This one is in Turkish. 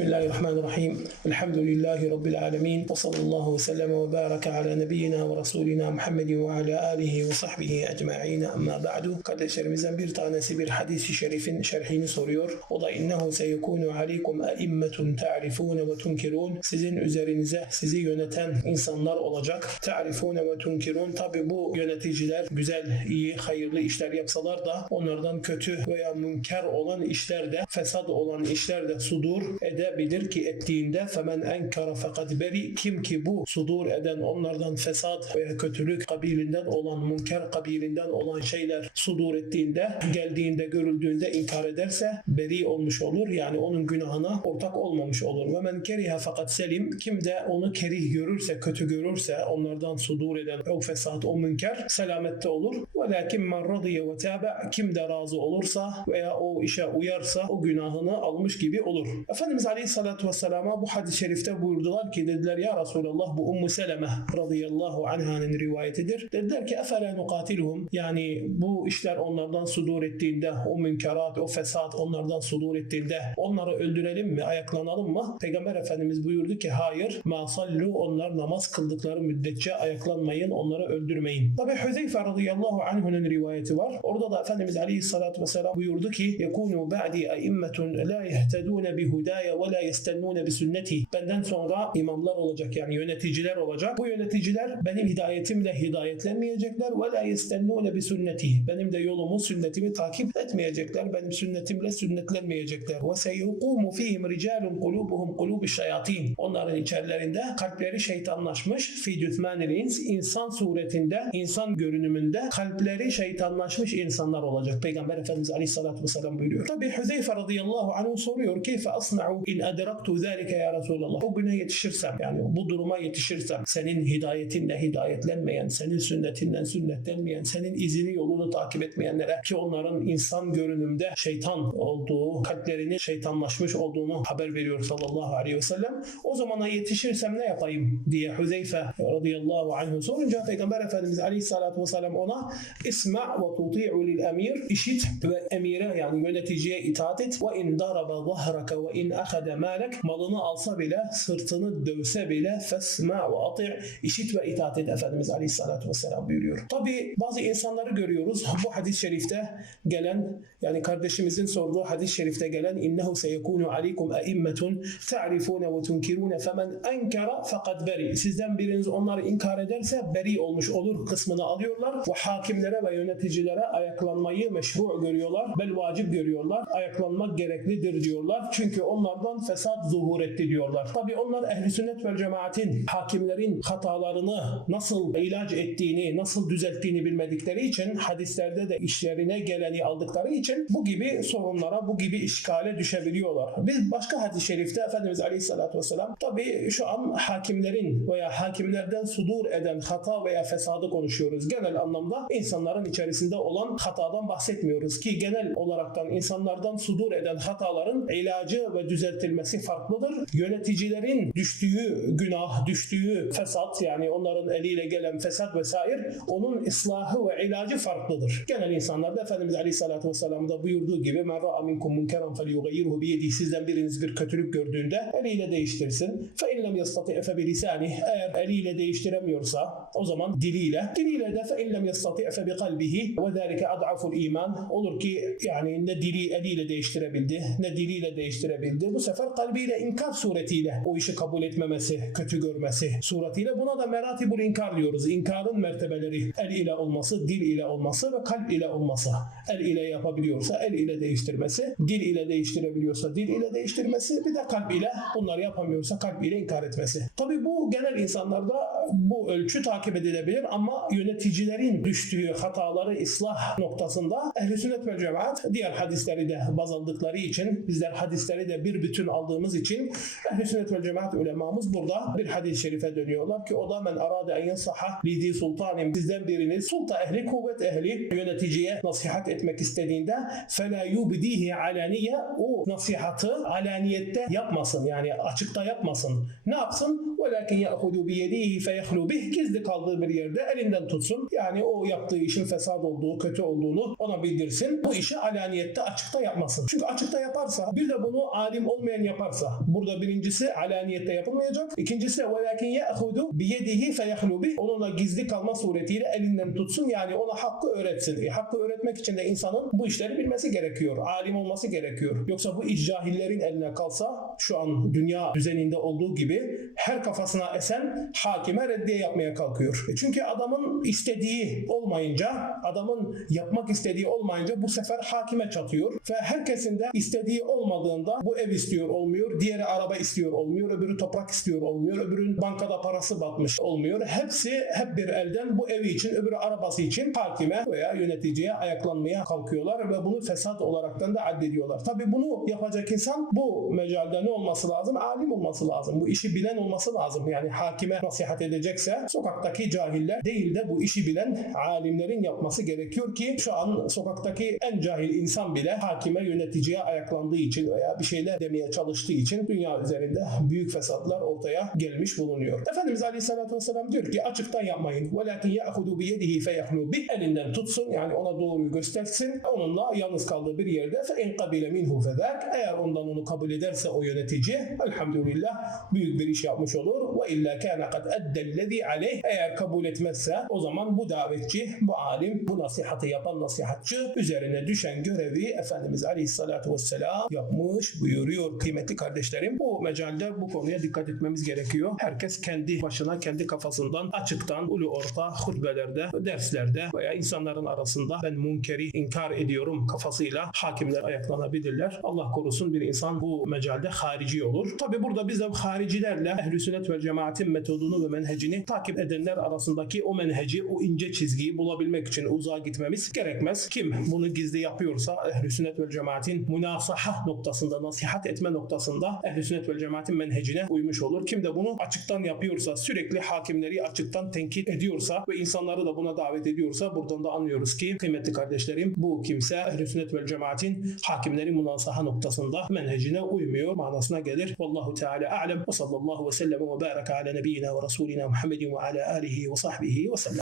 Bismillahirrahmanirrahim. Elhamdülillahi Rabbil alemin. Ve sallallahu sellem ve baraka ala nebiyyina ve rasulina Muhammedin ve ala alihi ve sahbihi ecma'in. Amma ba'du. Kardeşlerimizden bir tanesi bir hadisi şerifin şerhini soruyor. O da innehu seyekunu aleykum eimmetun ta'rifune ve tunkirun. Sizin üzerinize sizi yöneten insanlar olacak. Ta'rifune ve tunkirun. Tabi bu yöneticiler güzel, iyi, hayırlı işler yapsalar da onlardan kötü veya münker olan işler de, fesat olan işler de sudur edebilir ki ettiğinde femen enkara fakat beri kim ki bu sudur eden onlardan fesat veya kötülük kabilinden olan münker kabilinden olan şeyler sudur ettiğinde geldiğinde görüldüğünde inkar ederse beri olmuş olur. Yani onun günahına ortak olmamış olur. Ve men keriha fakat selim kim de onu kerih görürse, kötü görürse onlardan sudur eden o fesat, o münker selamette olur. Ve lakin men radiye ve tabe kim de olursa veya o işe uyarsa o günahını almış gibi olur. Efendimiz Aleyhisselatü Vesselam'a bu hadis-i şerifte buyurdular ki dediler ya Resulallah bu Ummu Seleme radıyallahu anha'nın rivayetidir. Dediler ki efele nukatiluhum yani bu işler onlardan sudur ettiğinde o münkerat, o fesat onlardan sudur ettiğinde onları öldürelim mi, ayaklanalım mı? Peygamber Efendimiz buyurdu ki hayır ma sallu onlar namaz kıldıkları müddetçe ayaklanmayın, onları öldürmeyin. Tabi Hüzeyfe radıyallahu anh'ın rivayeti var. Orada da Efendimiz Aleyhisselatü Vesselam buyurdu ki ba'di eimmetun la yehtedune bihudaya ve la yestennune bisunneti. Benden sonra imamlar olacak yani yöneticiler olacak. Bu yöneticiler benim hidayetimle hidayetlenmeyecekler la yestennune bisunneti. Benim de yolumu, sünnetimi takip etmeyecekler. Benim sünnetimle sünnetlenmeyecekler. Seyukumu fihim ricalun kulubuhum kulubi şeyatin. Onların içerilerinde kalpleri şeytanlaşmış düthmanil ins insan suretinde, insan görünümünde kalpleri şeytanlaşmış insanlar olacak. Peygamber Efendimiz Aleyhisselatü Vesselam buyuruyor. Tabi Hüzeyfe radıyallahu anh soruyor. Keyfe asna'u in edraktu zâlike ya Resulallah. O güne yetişirsem yani bu duruma yetişirsem senin hidayetinle hidayetlenmeyen, senin sünnetinle sünnetlenmeyen, senin izini yolunu takip etmeyenlere ki onların insan görünümde şeytan olduğu, kalplerini şeytanlaşmış olduğunu haber veriyor sallallahu aleyhi ve sellem. O zamana yetişirsem ne yapayım diye Hüzeyfe radıyallahu anh sorunca Peygamber Efendimiz aleyhissalatu vesselam ona isma ve tuti'u lil emir. İşit ve emire yani yöneticiye itaat et. Ve in daraba zahraka ve in ahada malek malını alsa bile sırtını dövse bile fesma ve ati' işit ve itaat et. Efendimiz aleyhissalatu vesselam buyuruyor. Tabi bazı insanları görüyoruz. Bu hadis-i şerifte gelen yani kardeşimizin sorduğu hadis-i şerifte gelen innehu seyekunu aleykum eimmetun ta'rifune ve tunkirune femen enkara fakat beri. Sizden biriniz onları inkar ederse beri olmuş olur kısmını alıyorlar. Ve hakimlere ve yöneticilere ayaklanmayı meşru görüyorlar. Bel vacip görüyorlar. Ayaklanmak gereklidir diyorlar. Çünkü onlardan fesat zuhur etti diyorlar. Tabi onlar ehli sünnet vel cemaatin hakimlerin hatalarını nasıl ilaç ettiğini, nasıl düzelttiğini bilmedikleri için hadislerde de işlerine geleni aldıkları için bu gibi sorunlara, bu gibi işgale düşebiliyorlar. Biz başka hadis-i şerifte Efendimiz Aleyhisselatü Vesselam tabi şu an hakimlerin veya hakimlerden sudur eden hata veya fesadı konuşuyoruz. Genel anlamda insanların içerisinde olan hatadan bahsetmiyoruz ki genel olaraktan insanlardan sudur eden hataların ilacı ve düzeltilmesi farklıdır. Yöneticilerin düştüğü günah, düştüğü fesat yani onların eliyle gelen fesat vesaire onun ıslahı ve ilacı farklıdır. Genel insanlarda Efendimiz Aleyhisselatü Vesselam da buyurduğu gibi men ra'a minkum munkeran felyughayyirhu biyedihi sizden biriniz bir kötülük gördüğünde eliyle değiştirsin. Fe in lem yastati fe bilisani eğer eliyle değiştiremiyorsa o zaman diliyle diliyle de fe in lem yastati fe bi kalbihi ve zalike ad'aful iman olur ki yani ne dili eliyle değiştirebildi ne diliyle değiştirebildi. Bu sefer kalbiyle inkar suretiyle o işi kabul etmemesi, kötü görmesi suretiyle buna da meratibul inkar diyoruz. İnkarın mertebeleri el ile olması, dil ile olması ve kalp ile olması. El ile yapabiliyorsa el ile değiştirmesi, dil ile değiştirebiliyorsa dil ile değiştirmesi, bir de kalp ile bunları yapamıyorsa kalp ile inkar etmesi. Tabi bu genel insanlarda bu ölçü takip edilebilir ama yöneticilerin düştüğü hataları ıslah noktasında ehl sünnet ve cemaat diğer hadisleri de baz aldıkları için bizler hadisleri de bir bütün aldığımız için ehl sünnet ve cemaat ulemamız burada bir hadis-i şerife dönüyorlar ki o da men arade en yansaha lidi sultanim sizden biriniz sulta ehli kuvvet ehli yöneticiye nasihat etmek istediğinde fela yubdihi alaniye o nasihatı alaniyette yapmasın yani açıkta yapmasın. Ne yapsın? Velakin ya'hudu bi yedihi feyahlu bih gizli kaldığı bir yerde elinden tutsun. Yani o yaptığı yaptığı işin fesat olduğu, kötü olduğunu ona bildirsin. Bu işi alaniyette açıkta yapmasın. Çünkü açıkta yaparsa bir de bunu alim olmayan yaparsa burada birincisi alaniyette yapılmayacak. İkincisi velakin ya'hudu biyedihi feyahlu bih. Onunla gizli kalma suretiyle elinden tutsun yani ona hakkı öğretsin. E, hakkı öğretmek için de insanın bu işleri bilmesi gerekiyor. Alim olması gerekiyor. Yoksa bu iş cahillerin eline kalsa şu an dünya düzeninde olduğu gibi her kafasına esen hakime reddiye yapmaya kalkıyor. E, Çünkü adamın istediği olmayınca, adamın yapmak istediği olmayınca bu sefer hakime çatıyor ve herkesin de istediği olmadığında bu ev istiyor olmuyor, diğeri araba istiyor olmuyor, öbürü toprak istiyor olmuyor, öbürünün bankada parası batmış olmuyor. Hepsi hep bir elden bu evi için, öbürü arabası için hakime veya yöneticiye ayaklanmaya kalkıyorlar ve bunu fesat olaraktan da addediyorlar. Tabi bunu yapacak insan bu mecalde ne olması lazım? Alim olması lazım. Bu işi bilen olması lazım. Yani hakime nasihat edecekse sokaktaki cahiller değil de bu işi bilen alimlerin yapması gerekiyor ki şu an sokaktaki en cahil insan bile hakime yöneticiye ayaklandığı için veya bir şeyler demeye çalıştığı için dünya üzerinde büyük fesatlar ortaya gelmiş bulunuyor. Efendimiz Aleyhisselatü Vesselam diyor ki açıktan yapmayın. وَلَكِنْ يَأْخُدُ بِيَدِهِ فَيَحْنُوا بِهِ Elinden tutsun yani ona doğruyu göstersin. Onunla yalnız kaldığı bir yerde فَاِنْ قَبِلَ مِنْهُ فَذَاكَ Eğer ondan onu kabul ederse o yönetici elhamdülillah büyük bir iş yapmış olur. وَاِلَّا كَانَ قَدْ اَدَّ الَّذ۪ي عَلَيْهِ Eğer kabul etmezse o zaman bu davetçi, bu alim, bu nasihatı yapan nasihatçı üzerine düşen görevi Efendimiz Aleyhisselatü Vesselam yapmış buyuruyor kıymetli kardeşlerim. Bu mecalde bu konuya dikkat etmemiz gerekiyor. Herkes kendi başına, kendi kafasından açıktan ulu orta hutbelerde, derslerde veya insanların arasında ben munkeri inkar ediyorum kafasıyla hakimler ayaklanabilirler. Allah korusun bir insan bu mecalde harici olur. Tabi burada biz de haricilerle ehl-i sünnet ve cemaatin metodunu ve menhecini takip edenler arasındaki o menheci, o ince çizgiyi bulabilmek için uzağa gitmemiz gerekmez. Kim bunu gizli yapıyorsa ehl-i sünnet ve cemaatin münasaha noktasında, nasihat etme noktasında ehl-i sünnet ve cemaatin menhecine uymuş olur. Kim de bunu açıktan yapıyorsa, sürekli hakimleri açıktan tenkit ediyorsa ve insanları da buna davet ediyorsa buradan da anlıyoruz ki kıymetli kardeşlerim bu kimse ehl-i sünnet ve cemaatin hakimleri münasaha noktasında menhecine uymuyor manasına gelir. Vallahu Teala a'lem ve sallallahu ve sellem ve baraka ala nebiyyina ve rasulina Muhammedin ve ala alihi ve sahbihi ve sellem.